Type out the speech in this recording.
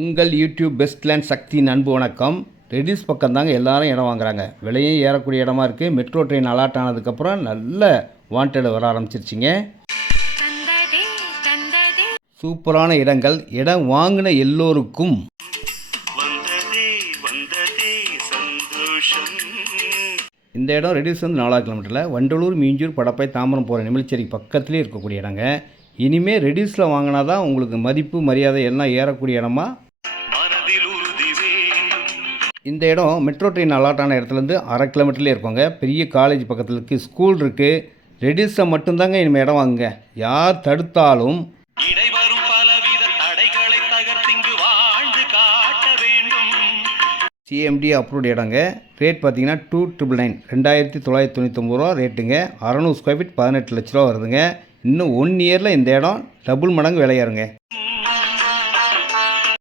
உங்கள் YouTube best land சக்தியின் அன்பு வணக்கம். ரெடிஸ் பக்கம் தாங்க எல்லாரும் இடம் வாங்குறாங்க. விலையும் ஏறக்கூடிய இடமா இருக்குது. மெட்ரோ ட்ரெயின் அலாட் ஆனதுக்கப்புறம் நல்ல வாண்டட் வர ஆரம்பிச்சிருச்சிங்க. சூப்பரான இடங்கள், இடம் வாங்கின எல்லோருக்கும் இந்த இடம் ரெடிஸ் 4 கிலோமீட்டரில் வண்டலூர், மீஞ்சூர், படப்பை, தாம்பரம் போகிற நெமிலிச்சேரி பக்கத்துலேயே இருக்கக்கூடிய இடங்க. இனிமேல் ரெடிஸில் வாங்கினா தான் உங்களுக்கு மதிப்பு மரியாதை எல்லாம் ஏறக்கூடிய இடமா. இந்த இடம் மெட்ரோ ட்ரெயின் அலாட் ஆன இடத்துலேருந்து 1/2 கிலோமீட்டர்லேயே இருக்கோங்க. பெரிய காலேஜ் பக்கத்தில் இருக்குது, ஸ்கூல் இருக்குது. ரெடிஸை மட்டும்தாங்க இனிமேல் இடம் வாங்குங்க. யார் தடுத்தாலும் சிஎம்டி அப்ரூவ்டு இடங்க. ரேட் பார்த்தீங்கன்னா 2,999 ரூபா ரேட்டுங்க. 600 ஸ்கொயர் ஃபீட் 18 லட்ச ரூபா வருதுங்க. இன்னும் 1 இயரில் இந்த இடம் டபுள் மடங்கு விலையாருங்க.